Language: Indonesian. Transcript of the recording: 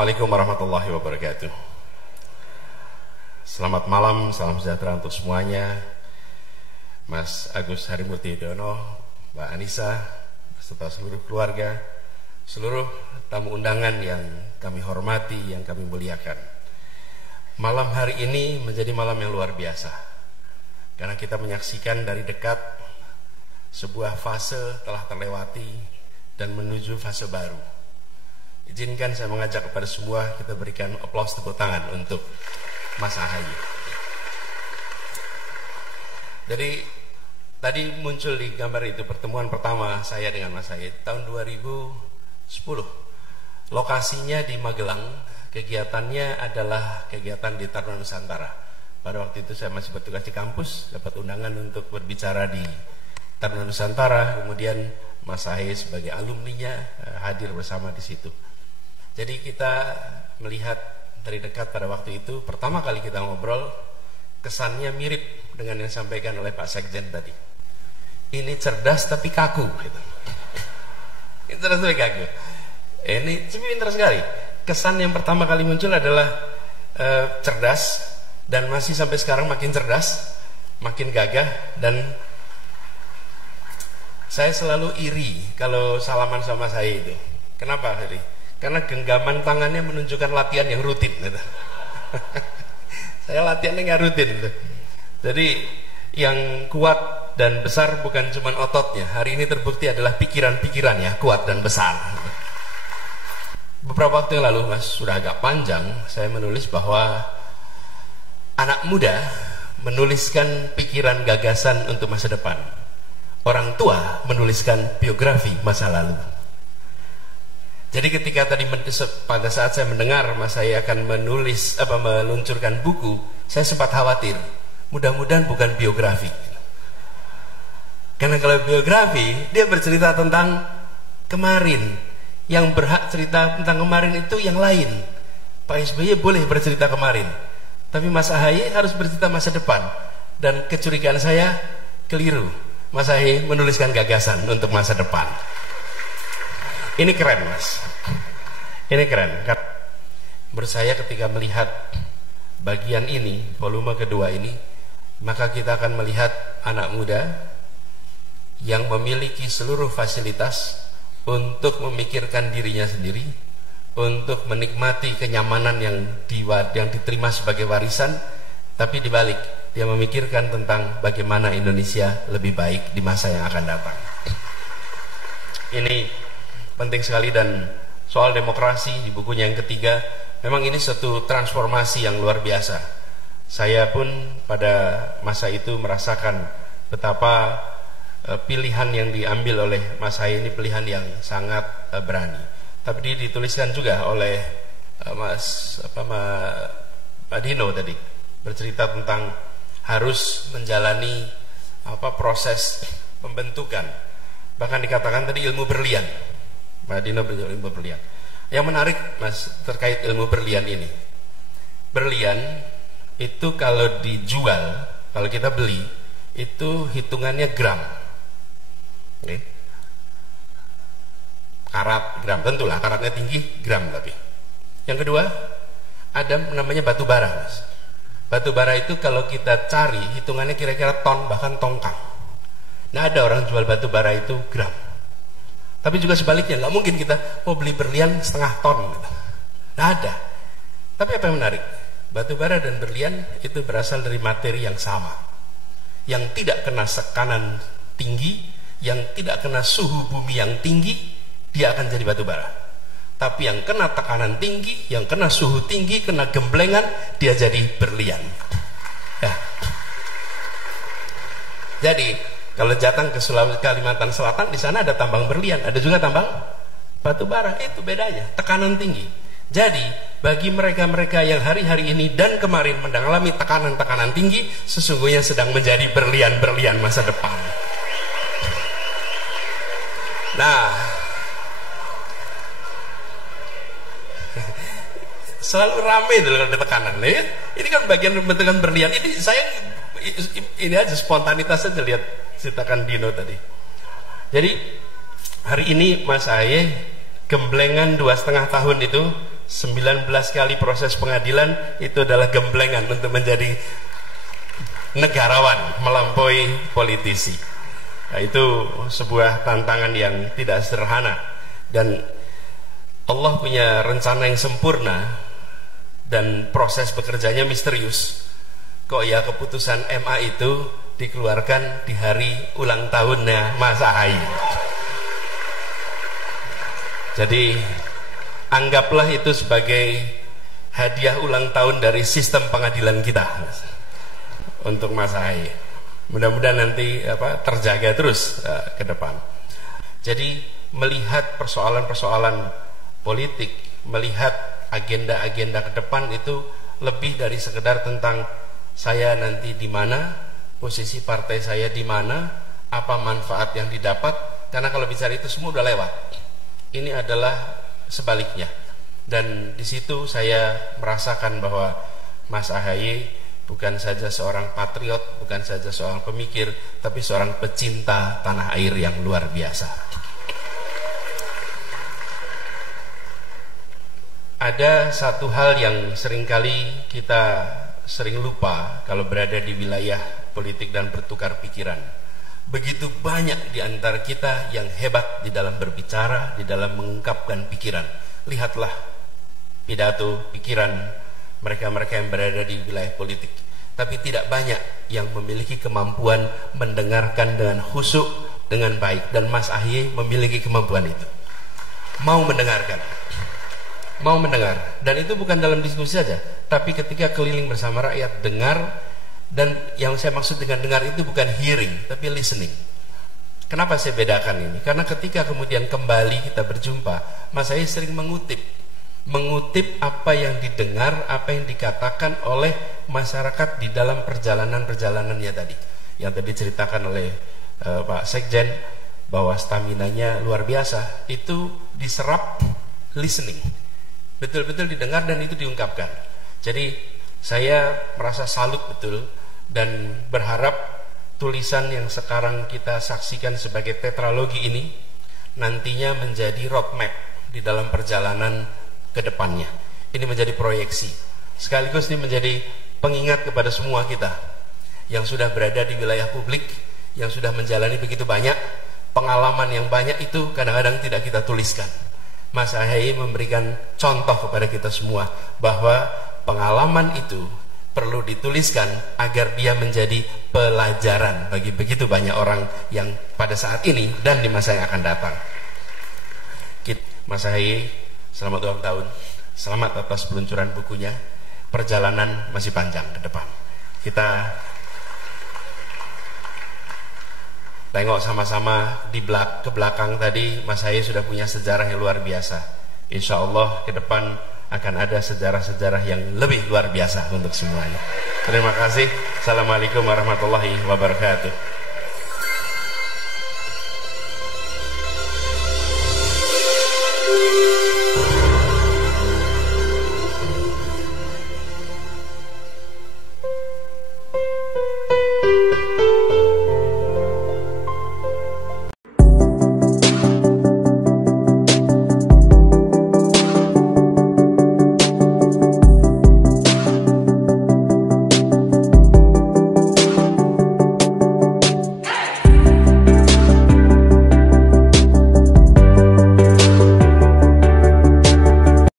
Assalamualaikum warahmatullahi wabarakatuh. Selamat malam, salam sejahtera untuk semuanya. Mas Agus Harimurti Yudhoyono, Mbak Anissa, beserta seluruh keluarga, seluruh tamu undangan yang kami hormati, yang kami muliakan. Malam hari ini menjadi malam yang luar biasa, karena kita menyaksikan dari dekat sebuah fase telah terlewati dan menuju fase baru. Izinkan saya mengajak kepada semua kita berikan aplaus tepuk tangan untuk Mas Ahaye. Jadi tadi muncul di gambar itu pertemuan pertama saya dengan Mas Ahaye tahun 2010. Lokasinya di Magelang, kegiatannya adalah kegiatan di Taruna Nusantara. Pada waktu itu saya masih bertugas di kampus, dapat undangan untuk berbicara di Taruna Nusantara, kemudian Mas Ahaye sebagai alumninya hadir bersama di situ. Jadi kita melihat dari dekat pada waktu itu, pertama kali kita ngobrol, kesannya mirip dengan yang disampaikan oleh Pak Sekjen tadi. Ini cerdas tapi kaku. Gitu. Ini cerdas tapi kaku. Ini pintar sekali. Kesan yang pertama kali muncul adalah cerdas, dan masih sampai sekarang makin cerdas, makin gagah, dan saya selalu iri kalau salaman sama saya itu. Kenapa iri? Karena genggaman tangannya menunjukkan latihan yang rutin gitu. Saya latihannya nggak rutin gitu. Jadi yang kuat dan besar bukan cuma ototnya. Hari ini terbukti adalah pikiran-pikirannya kuat dan besar. Beberapa waktu yang lalu, Mas, sudah agak panjang, saya menulis bahwa anak muda menuliskan pikiran gagasan untuk masa depan. Orang tua menuliskan biografi masa lalu. Jadi ketika tadi pada saat saya mendengar Mas Ahaye akan meluncurkan buku, saya sempat khawatir, mudah-mudahan bukan biografi. Karena kalau biografi, dia bercerita tentang kemarin. Yang berhak cerita tentang kemarin itu yang lain. Pak SBY boleh bercerita kemarin, tapi Mas Ahaye harus bercerita masa depan. Dan kecurigaan saya keliru. Mas Ahaye menuliskan gagasan untuk masa depan. Ini keren, Mas. Ini keren. Menurut saya ketika melihat bagian ini, volume kedua ini, maka kita akan melihat anak muda yang memiliki seluruh fasilitas untuk memikirkan dirinya sendiri, untuk menikmati kenyamanan yang diterima sebagai warisan, tapi dibalik dia memikirkan tentang bagaimana Indonesia lebih baik di masa yang akan datang. Ini penting sekali, dan soal demokrasi di bukunya yang ketiga, memang ini suatu transformasi yang luar biasa. Saya pun pada masa itu merasakan betapa pilihan yang diambil oleh Mas Ahaye ini pilihan yang sangat berani. Tapi dia dituliskan juga oleh Pak Dino tadi, bercerita tentang harus menjalani proses pembentukan. Bahkan dikatakan tadi ilmu berlian. Pak Dino ilmu berlian. Yang menarik, Mas, terkait ilmu berlian ini. Berlian itu kalau dijual, kalau kita beli, itu hitungannya gram. Okay. Karat, gram, tentulah karatnya tinggi, gram tapi. Yang kedua, ada namanya batu bara, Mas. Batu bara itu kalau kita cari, hitungannya kira-kira ton, bahkan tongkang. Nah, ada orang jual batu bara itu gram. Tapi juga sebaliknya, nggak mungkin kita mau beli berlian setengah ton gitu. Nggak ada. Tapi apa yang menarik? Batu bara dan berlian itu berasal dari materi yang sama, yang tidak kena tekanan tinggi, yang tidak kena suhu bumi yang tinggi, dia akan jadi batu bara. Tapi yang kena tekanan tinggi, yang kena suhu tinggi, kena gemblengan, dia jadi berlian. Ya. Jadi kalau datang ke Kalimantan Selatan, di sana ada tambang berlian, ada juga tambang batu bara. Itu bedanya, tekanan tinggi. Jadi bagi mereka-mereka yang hari-hari ini dan kemarin mengalami tekanan-tekanan tinggi, sesungguhnya sedang menjadi berlian-berlian masa depan. Nah, selalu ramai itu kalau ada tekanan. Ini kan bagian pembentukan berlian. Ini aja spontanitas saja, lihat ceritakan Dino tadi. Jadi hari ini Mas Ahaye gemblengan 2,5 tahun itu 19 kali proses pengadilan itu adalah gemblengan untuk menjadi negarawan melampaui politisi. Nah, itu sebuah tantangan yang tidak sederhana, dan Allah punya rencana yang sempurna dan proses bekerjanya misterius. Kok ya keputusan MA itu dikeluarkan di hari ulang tahunnya Mas Ahaye. Jadi anggaplah itu sebagai hadiah ulang tahun dari sistem pengadilan kita untuk Mas Ahaye. Mudah-mudahan nanti terjaga terus ke depan. Jadi melihat persoalan-persoalan politik, melihat agenda-agenda ke depan itu lebih dari sekedar tentang saya nanti di mana, posisi partai saya di mana, apa manfaat yang didapat. Karena kalau bicara itu semua udah lewat. Ini adalah sebaliknya, dan di situ saya merasakan bahwa Mas Ahaye bukan saja seorang patriot, bukan saja seorang pemikir, tapi seorang pecinta tanah air yang luar biasa. Ada satu hal yang seringkali kita sering lupa kalau berada di wilayah politik dan bertukar pikiran. Begitu banyak di antara kita yang hebat di dalam berbicara, di dalam mengungkapkan pikiran. Lihatlah pidato, pikiran mereka-mereka yang berada di wilayah politik. Tapi tidak banyak yang memiliki kemampuan mendengarkan dengan khusyuk, dengan baik. Dan Mas Ahaye memiliki kemampuan itu. Mau mendengarkan. Mau mendengar. Dan itu bukan dalam diskusi saja, tapi ketika keliling bersama rakyat, dengar. Dan yang saya maksud dengan dengar itu bukan hearing, tapi listening. Kenapa saya bedakan ini? Karena ketika kemudian kembali kita berjumpa, Mas Ahaye sering mengutip apa yang didengar, apa yang dikatakan oleh masyarakat di dalam perjalanan-perjalanannya tadi. Yang tadi ceritakan oleh Pak Sekjen, bahwa staminanya luar biasa, itu diserap listening. Betul-betul didengar dan itu diungkapkan. Jadi saya merasa salut betul dan berharap tulisan yang sekarang kita saksikan sebagai tetralogi ini nantinya menjadi roadmap di dalam perjalanan ke depannya. Ini menjadi proyeksi. Sekaligus ini menjadi pengingat kepada semua kita yang sudah berada di wilayah publik, yang sudah menjalani begitu banyak pengalaman yang banyak, itu kadang-kadang tidak kita tuliskan. Mas Ahaye memberikan contoh kepada kita semua bahwa pengalaman itu perlu dituliskan agar dia menjadi pelajaran bagi begitu banyak orang yang pada saat ini dan di masa yang akan datang. Mas Ahaye, selamat ulang tahun. Selamat atas peluncuran bukunya. Perjalanan masih panjang ke depan. Kita tengok sama-sama ke belakang tadi. Mas Ahaye sudah punya sejarah yang luar biasa. Insya Allah ke depan akan ada sejarah-sejarah yang lebih luar biasa untuk semuanya. Terima kasih. Assalamualaikum warahmatullahi wabarakatuh.